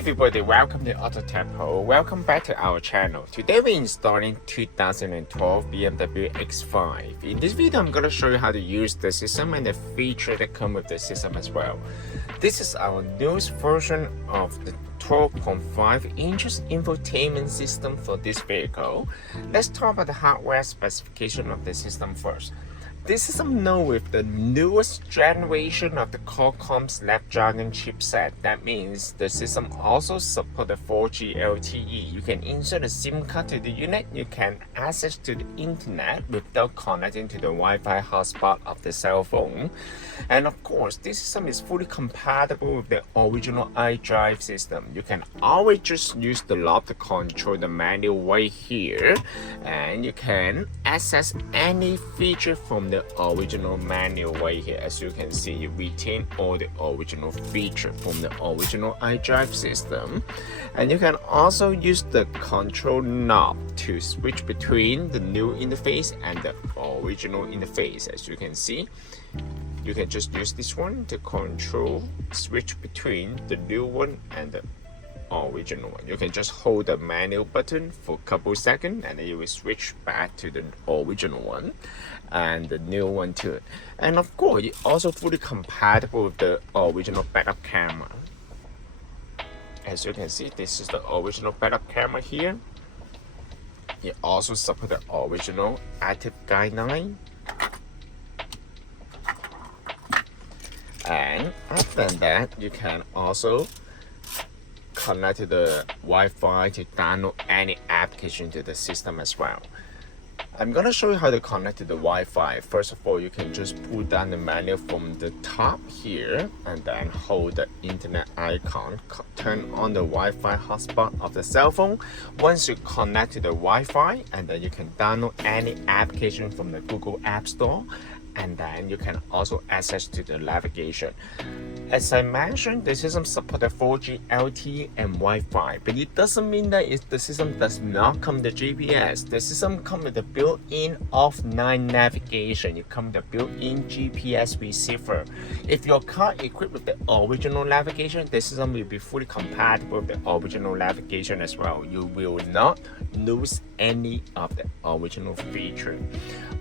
everybody, welcome to AutoTecPro. Welcome back to our channel. Today we're installing 2012 BMW X5. In this video, I'm going to show you how to use the system and the feature that come with the system as well. This is our newest version of the 12.5 inches infotainment system for this vehicle. Let's talk about the hardware specification of the system first. This system known with the newest generation of the Qualcomm Snapdragon chipset. That means the system also supports the 4G LTE. You can insert a SIM card to the unit. You can access to the internet without connecting to the Wi-Fi hotspot of the cell phone. And of course, this system is fully compatible with the original iDrive system. You can always just use the knob to control the manual right here, and you can access any feature from the original manual right here. As you can see, you retain all the original feature from the original iDrive system. And you can also use the control knob to switch between the new interface and the original interface. As you can see, you can just use this one to control switch between the new one and the original one. You can just hold the manual button for a couple seconds and then you will switch back to the original one and the new one too. And of course, it's also fully compatible with the original backup camera. As you can see, this is the original backup camera here. It also supports the original active guideline. And other than that, you can also connect to the Wi-Fi to download any application to the system as well. I'm gonna show you how to connect to the Wi-Fi. First of all, you can just pull down the menu from the top here and then hold the internet icon. Turn on the Wi-Fi hotspot of the cell phone. Once you connect to the Wi-Fi, and then you can download any application from the Google App Store, and then you can also access to the navigation. As I mentioned, the system supports 4G LTE and Wi-Fi, but it doesn't mean that the system does not come with the GPS. The system comes with the built-in offline navigation. It comes with the built-in GPS receiver. If your car is equipped with the original navigation, the system will be fully compatible with the original navigation as well. You will not lose any of the original feature.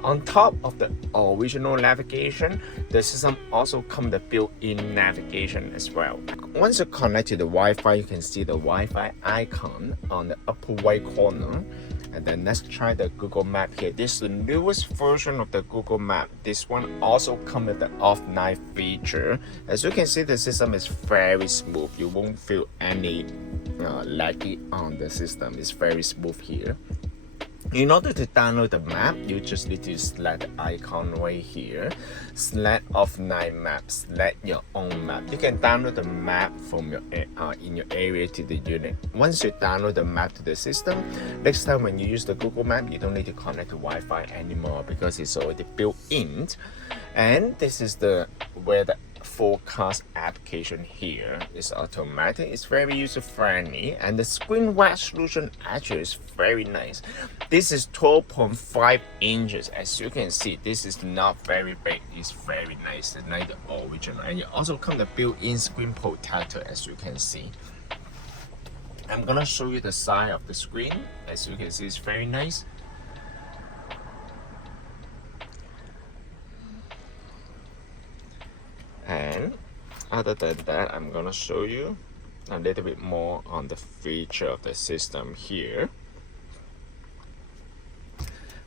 On top of the original navigation, the system also comes with built-in navigation as well. Once you connect to the Wi-Fi, you can see the Wi-Fi icon on the upper right corner. And then let's try the Google Map here. This is the newest version of the Google Map. This one also comes with the offline feature. As you can see, the system is very smooth. You won't feel any laggy on the system. It's very smooth here. In order to download the map, you just need to select the icon right here. Select offline map, select your own map. You can download the map from your in your area to the unit. Once you download the map to the system, next time when you use the Google Map, you don't need to connect to Wi-Fi anymore because it's already built in. And this is where the forecast application here is automatic. It's very user friendly, and the screen resolution actually is very nice. This is 12.5 inches. As you can see, this is not very big. It's very nice, like the original. And it also comes with built-in screen protector, as you can see. I'm gonna show you the size of the screen. As you can see, it's very nice. And other than that, I'm gonna show you a little bit more on the feature of the system here.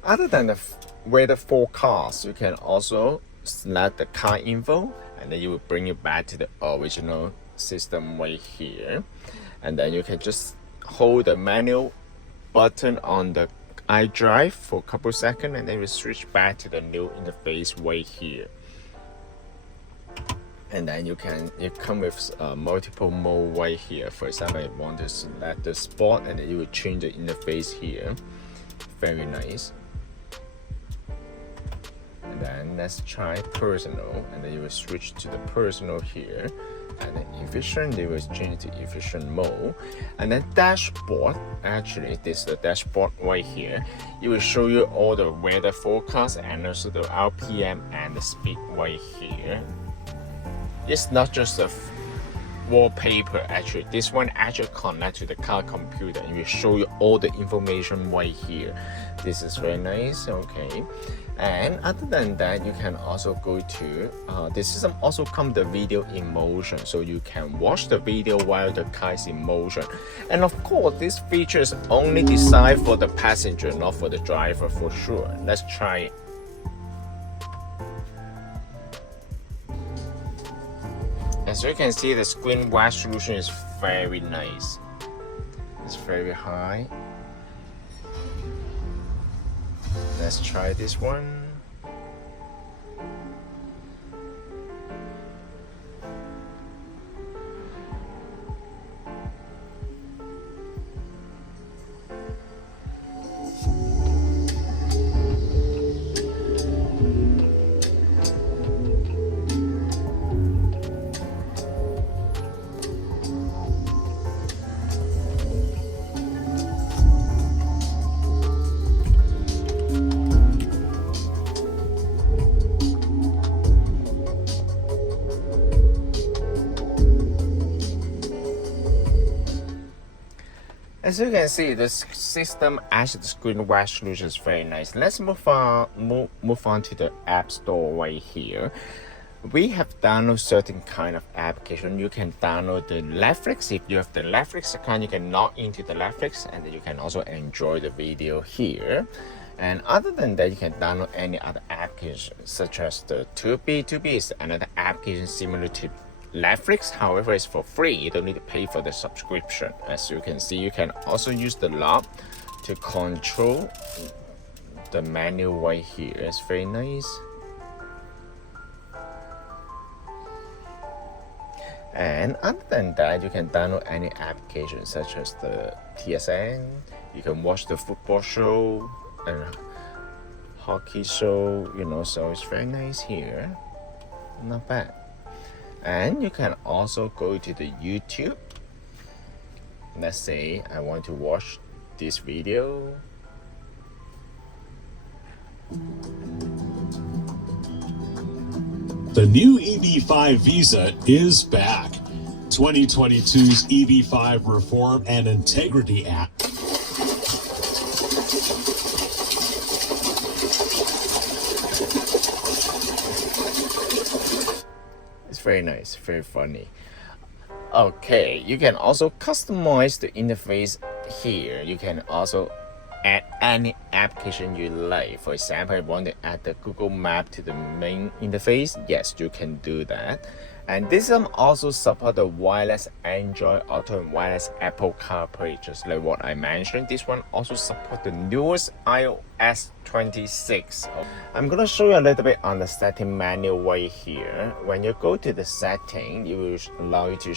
Other than the weather forecast, you can also select the car info, and then you will bring it back to the original system right here. And then you can just hold the manual button on the iDrive for a couple seconds, and then you switch back to the new interface right here. And then it comes with multiple mode right here. For example, you want to select the sport, and then you will change the interface here. Very nice. And then let's try personal, and then you will switch to the personal here. And then efficient, they will change to efficient mode. And then dashboard, actually this is the dashboard right here. It will show you all the weather forecast and also the RPM and the speed right here. It's not just a wallpaper. Actually, this one actually connect to the car computer and will show you all the information right here. This is very nice. Okay, and other than that, you can also go to the system also come the video in motion, so you can watch the video while the car is in motion. And of course, this feature is only designed for the passenger, not for the driver, for sure. Let's try it. As you can see, the screen resolution is very nice. It's very high. Let's try this one. As you can see, the system actually the screen resolution is very nice. Let's move on to the App Store right here. We have downloaded certain kind of application. You can download the Netflix. If you have the Netflix account, you can log into the Netflix and then you can also enjoy the video here. And other than that, you can download any other application such as the 2B. 2B is another application similar to Netflix, however, it's for free. You don't need to pay for the subscription. As you can see, you can also use the knob to control the menu right here. It's very nice. And other than that, you can download any application such as the TSN. You can watch the football show and hockey show, you know, so it's very nice here. Not bad. And you can also go to the YouTube. Let's say I want to watch this video. The new EV5 Visa is back. 2022's EV5 Reform and Integrity app. Very nice, very funny. Okay, you can also customize the interface here. You can also add any application you like. For example, if you want to add the Google Map to the main interface, yes, you can do that. And this one also support the wireless Android Auto and wireless Apple CarPlay, just like what I mentioned. This one also support the newest iOS 26. I'm gonna show you a little bit on the setting menu right here. When you go to the setting, it will allow you to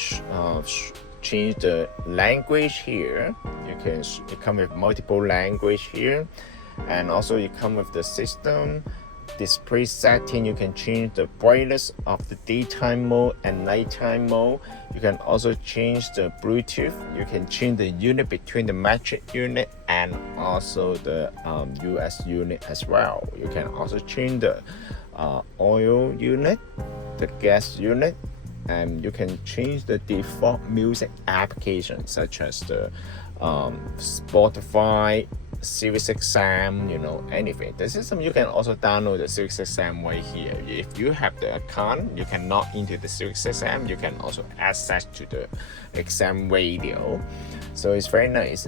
change the language here. You come with multiple language here, and also you come with the system display setting. You can change the brightness of the daytime mode and nighttime mode. You can also change the Bluetooth. You can change the unit between the metric unit and also the US unit as well. You can also change the oil unit, the gas unit, and you can change the default music application such as the Spotify, Series XM, you know, anything. The system, you can also download the Series XM right here. If you have the account, you can log into the Series XM. You can also access to the XM radio. So it's very nice.